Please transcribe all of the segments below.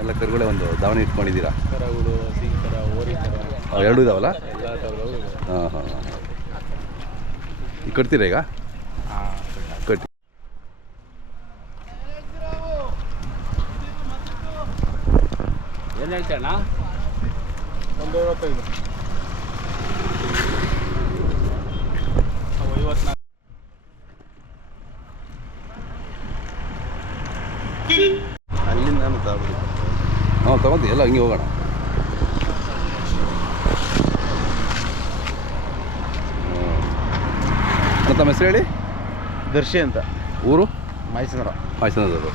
ಎಲ್ಲ ಕರುಗಳೇ ಒಂದು ದಾವಣಿ ಇಟ್ಕೊಂಡಿದ್ದೀರಾ? ಕರಗಳು, ಹಸಿ ಕರ, ಓರಿ ಕರ ಎರಡೂ ಇದಾವಲ್ಲ? ಎಲ್ಲ ಥರದವು ಇದೆ. ಹಾಂ ಹಾಂ ಹಾಂ. ಈಗ ಕಟ್ತೀರಾ ಈಗ? ಹಾಂ, ಕಟ್ಟಿ. ಏನು ಹೇಳ್ತೀಯಣ್ಣ? 155. 54. ಅಲ್ಲಿಂದ ನಾನು ತಗೊಳ್ಳಿ. ಹಾಂ ತಗೊಂತೀವಿ, ಎಲ್ಲ ಹಂಗೆ ಹೋಗೋಣ. ತಮ್ಮ ಹೆಸರು ಹೇಳಿ? ದರ್ಶಿ ಅಂತ. ಊರು? ಮೈಸೂರು. ಮೈಸೂರದವರು.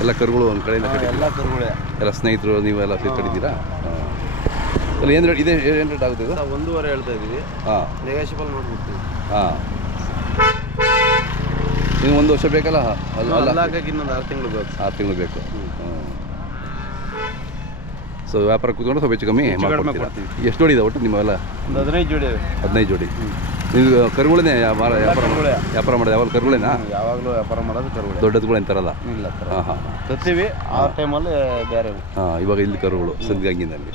ಎಲ್ಲ ಕರುಗಳು ಒಂದು ಕಡೆಯಿಂದ ಎಲ್ಲ ಕರುಗಳೇ. ಎಲ್ಲ ಸ್ನೇಹಿತರು ನೀವೆಲ್ಲ ಕಟ್ಟಿದ್ದೀರಾ? ಹಾಂ. ಎಲ್ಲ ಏನು ರೇಟ್ ಇದೆ? ಏನು ರೇಟ್ ಆಗುತ್ತೆ ಇದು? 1.5 ಹೇಳ್ತಾ ಇದ್ದೀವಿ. ಹಾಂ, ನೆಗೋಷಿಯಬಲ್ ಮಾಡ್ಬಿಡ್ತೀವಿ. ಹಾಂ. ನೀವು 1 ವರ್ಷ ಬೇಕಲ್ಲ? ಅಲ್ಲ ಹಾಗಾಗಿ ಇನ್ನೊಂದು 6 ತಿಂಗಳು ಬೇಕು. 6 ತಿಂಗಳು ಬೇಕು. ಸೊ ವ್ಯಾಪಾರ ಕೂತ್ಕೊಂಡು ಸ್ವಲ್ಪ ಹೆಚ್ಚು ಕಮ್ಮಿ ಮಾಡ್ಕೊಡ್ತೀರಾ? ಎಷ್ಟು ಜೋಡಿ ಇದೆ ಒಟ್ಟು ನಿಮ್ಮೆಲ್ಲ? ಒಂದು 15 ಜೋಡಿ ಇದೆ. 15 ಜೋಡಿ. ನೀವು ಕರುಗಳನ್ನೇ ವ್ಯಾಪಾರ ಮಾಡೋದು? ಯಾವಾಗ ಕರುಗಳೇನಾ? ಯಾವಾಗಲೂ ವ್ಯಾಪಾರ ಮಾಡೋದು ಕರುಗಳು. ದೊಡ್ಡದುಗಳು ಎಂತಾರಲ್ಲ? ಇಲ್ಲ. ಹಾಂ ಹಾಂ. ತರ್ತೀವಿ ಆ ಟೈಮಲ್ಲಿ ಬೇರೆ. ಹಾಂ, ಇವಾಗ ಇಲ್ಲಿ ಕರುಗಳು ಸಂದಿಗಂಗಿನಲ್ಲಿ.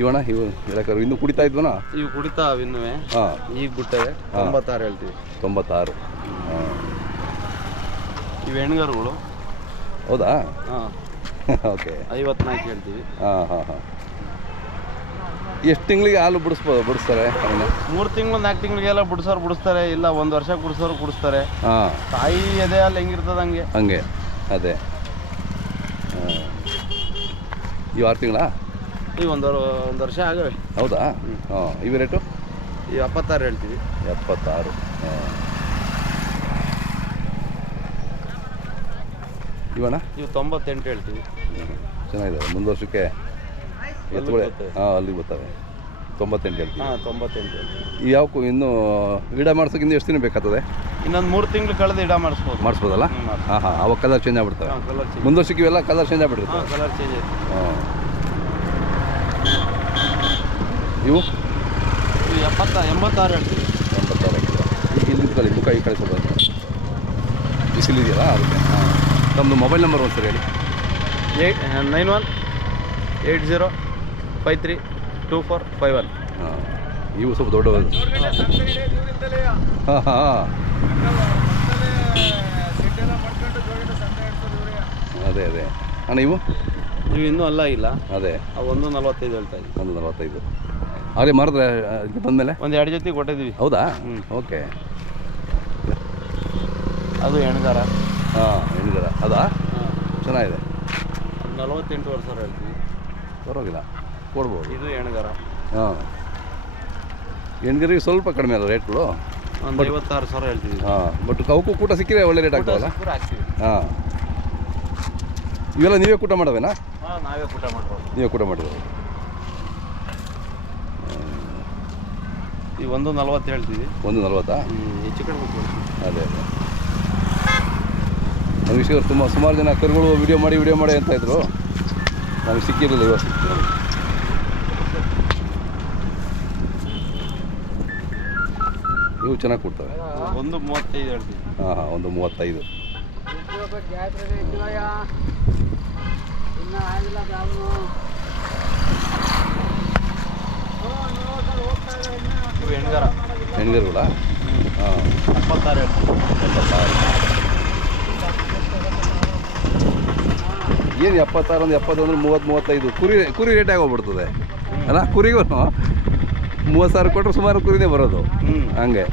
ಇವಣ್ಣ ಇವು ಎಲ್ಲ ಕರು ಇನ್ನೂ ಕುಡಿತಾ ಇದ್ವನಾ? ಇವು ಕುಡಿತಾವೆ ಇನ್ನೂ. ಹಾಂ, ಈಗ ಬಿಟ್ಟವೆ. 96 ಹೇಳ್ತೀವಿ. 96. ಹಾಂ. ಇವು ಹೆಣ್ಗರುಗಳು. ಹೌದಾ? ಹಾಂ. ಓಕೆ. 54 ಹೇಳ್ತೀವಿ. ಹಾಂ ಹಾಂ ಹಾಂ. ಎಷ್ಟು ತಿಂಗಳಿಗೆ ಹಾಲು ಬಿಡಿಸ್ತಾರೆ? 3 ತಿಂಗಳು 4 ತಿಂಗಳಿಗೆಲ್ಲ ಬಿಡಿಸ್ತಾರೆ. ಇಲ್ಲ 1 ವರ್ಷ ಕುಡಿಸ್ತಾರೆ. ಹಾಂ. ತಾಯಿ ಎದೆ ಅಲ್ಲಿ ಹೆಂಗಿರ್ತದೆ ಹಂಗೆ. ಅದೇ. ಇವು 6 ತಿಂಗಳಾ? ಈಗ ಒಂದು ವರ್ಷ ಆಗವೆ. ಹೌದಾ? ಹಾಂ. ಇವು ರೇಟು? ಈಗ 76 ಹೇಳ್ತೀವಿ. 76. ಹಾಂ. ಇವಣ್ಣ? ಇವು 98 ಹೇಳ್ತೀವಿ. ಚೆನ್ನಾಗಿದ್ದಾವೆ. ಮುಂದೆ ವರ್ಷಕ್ಕೆ ಎತ್ತುಗಳೇ. ಹಾಂ, ಅಲ್ಲಿಗೆ ಬರ್ತವೆ. 98 ಹೇಳ್ತೀವಿ. ಹಾಂ, 98 ಹೇಳ್ತೀವಿ. ಈ ಯಾವ ಇನ್ನೂ ಗಿಡ ಮಾಡ್ಸೋಕೆ ಇನ್ನೂ ಎಷ್ಟು ದಿನ ಬೇಕಾಗ್ತದೆ? ಇನ್ನೊಂದು 3 ತಿಂಗಳು ಕಳೆದು ಇಡ ಮಾಡಿಸ್ಬೋದಲ್ಲ? ಹಾಂ ಹಾಂ. ಅವಾಗ ಕಲರ್ ಚೇಂಜ್ ಆಗ್ಬಿಡ್ತವೆ. Colour change. ಮುಂದೆ ವರ್ಷಕ್ಕೆ ಇವೆಲ್ಲ ಕಲರ್ ಚೇಂಜ್ ಆಗ್ಬಿಟ್ಟಿರುತ್ತೆ. ಹಾಂ, ಕಲರ್ ಚೇಂಜ್ ಆಯ್ತು. ಹಾಂ. ಇವು 86 ಹೇಳ್ತೀವಿ. 86. ಈಗ ಇಲ್ಲಿ ನಿಂತ್ಕೊಳ್ಳಿ, ಮುಖ ಈ ಕಡೆ ಸ್ವಲ್ಪ ಬಿಸಿಲಿದೆಯಲ್ಲ ಅದಕ್ಕೆ. ಹಾಂ. ನಮ್ಮದು ಮೊಬೈಲ್ ನಂಬರ್ ಒಂದು ಸರಿ ಹೇಳಿ. 9180532451. ಹಾಂ. ಇವು ಸ್ವಲ್ಪ ದೊಡ್ಡವು. ಹಾಂ ಹಾಂ. ಅದೇ ಅಣ್ಣ ಇವು ಇನ್ನೂ ಅಲ್ಲ ಇಲ್ಲ. ಅದೇ 145 ಹೇಳ್ತಾ ಇದ್ದೀವಿ. 145. ಅದೇ ಮಾರಿದ್ರೆ ಬಂದಮೇಲೆ ಒಂದು 2 ಜೊತೆ ಕೊಟ್ಟಿದ್ದೀವಿ. ಹೌದಾ? ಓಕೆ. ಅದು ಹೆಣ್ಗಾರ. ಹಾಂ, ಹೆಣ್ಗರ ಅದಾ? ಚೆನ್ನಾಗಿದೆ. 48,000 ಹೇಳ್ತೀವಿ. ಪರವಾಗಿಲ್ಲ, ಕೊಡ್ಬೋದು. ಇದು ಹೆಣ್ಗಾರ. ಹಾಂ. ಹೆಣ್ಗರಿಗೆ ಸ್ವಲ್ಪ ಕಡಿಮೆ ಅಲ್ಲ ರೇಟ್ಗಳು? ಒಂದು 56,000 ಹೇಳ್ತೀವಿ. ಹಾಂ. ಬಟ್ ಅವಕ್ಕೂ ಕೂಟ ಸಿಕ್ಕಿದ್ರೆ ಒಳ್ಳೆ ರೇಟ್ ಆಗ್ತಾವಲ್ಲ? ಹಾಕ್ತೀವಿ. ಹಾಂ. ಇವೆಲ್ಲ ನೀವೇ ಕೂಟ ಮಾಡೋವೇನಾ? ಹಾಂ, ನಾವೇ ಕೂಟ ಮಾಡ್ಬೋದು. ನೀವೇ ಕೂಟ ಮಾಡಿರೋದು. ಈ 140 ಹೇಳ್ತೀವಿ. 140? ಹೆಚ್ಚು ಕಡಿಮೆ. ಅದೇ ನಮಗೆ ಸುಮಾರು ಜನ ಕರುಗಳು ವಿಡಿಯೋ ಮಾಡಿ ಅಂತ ಇದ್ರು. ನಮಗೆ ಸಿಕ್ಕಿರಲಿಲ್ಲ. ಇವಾಗ ಸಿಕ್ಕಿಲ್ಲ. ಇವು ಚೆನ್ನಾಗಿ ಕೊಡ್ತವೆ. 135 ಹೇಳ್ತೀವಿ. ಹಾಂ ಹಾಂ. 135. ಇವು ಹೆಣ್ಗಾರ. ಹೆಣ್ಗರುಗಳ? ಹಾಂ. 76 ಹೇಳ್ತೀವಿ. 76. ಏನು 76 ಒಂದು 70 ಅಂದ್ರೆ 30-35. ಕುರಿ ರೇಟ್ ಆಗೋಗ್ಬಿಡ್ತದೆ ಅಲ್ಲ? ಕುರಿಗೂ 30,000 ಕೊಟ್ಟರೆ ಸುಮಾರು ಕುರಿನೇ ಬರೋದು. ಹಂಗೆ.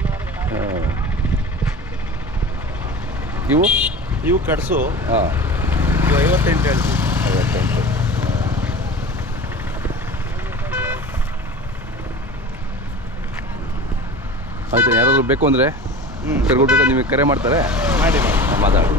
ಇವು ಕಟ್ಸು. ಹಾಂ. 58 ಹೇಳ್ತೀವಿ. 58. ಆಯ್ತು. ಯಾರಾದರೂ ಬೇಕು ಅಂದರೆ ಕರುಗಳು ಬೇಕು ನಿಮಗೆ ಕರೆ ಮಾಡ್ತಾರೆ? ಮಾಡಿ ಮಾತಾಡಿ.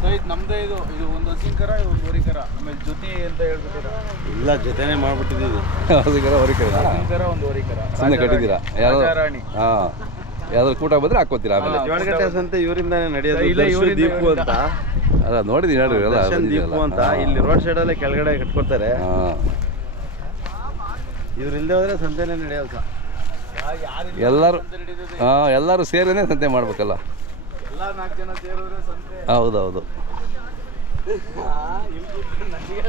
ಸೊ ಇದು ನಮ್ಮದೇ. ಇದು ಒಂದು ಹಸಿ ಕರ, ಒಂದು ಹೋರಿ ಕರ, ಆಮೇಲೆ ಜೊತೆ ಅಂತ ಹೇಳ್ಬಿಟ್ಟಿರ. ಇಲ್ಲ, ಜೊತೆನೇ ಮಾಡ್ಬಿಟ್ಟಿದ್ದೀವಿ. ಹಸಿಕರ ಹೊರಿಕರ ಕರ, ಒಂದು ಹೋರಿ ಕರ ಸುಮ್ಮನೆ ಕಟ್ಟಿದ್ದೀರಾ? ರಾಣಿ. ಹಾಂ. ಯಾವ್ದಾದ್ರು ಕೂಟ ಬಂದರೆ ಹಾಕೋತೀರಾ ಆಮೇಲೆ? ಜೋಳಗಟ್ಟೆ ಸಂತೆ ಇವರಿಂದಾನೇ ನಡೆಯೋದು. ದೀಪು ಅಂತ. ಅಲ್ಲ ನೋಡಿದ್ದೀನಿ ಹೇಳ್ರಿ. ಎಲ್ಲ ದೀಪು ಅಂತ ಇಲ್ಲಿ ರೋಡ್ ಸೈಡಲ್ಲೇ ಕೆಳಗಡೆ ಕಟ್ಕೊಡ್ತಾರೆ. ಹಾಂ. ಇವ್ರು ಇಲ್ಲದೆ ಹೋದರೆ ಸಂತೆನೇ ನಡೆಯಲ್ಲ. ಎಲ್ಲರೂ ಸೇರಿನೇ ಸಂತೆ ಮಾಡ್ಬೇಕಲ್ಲ? ಎಲ್ಲ 4 ಜನ ಸೇರಿದ್ರೆ ಸಂತೆ. ಹೌದೌದು. ನನಗೆ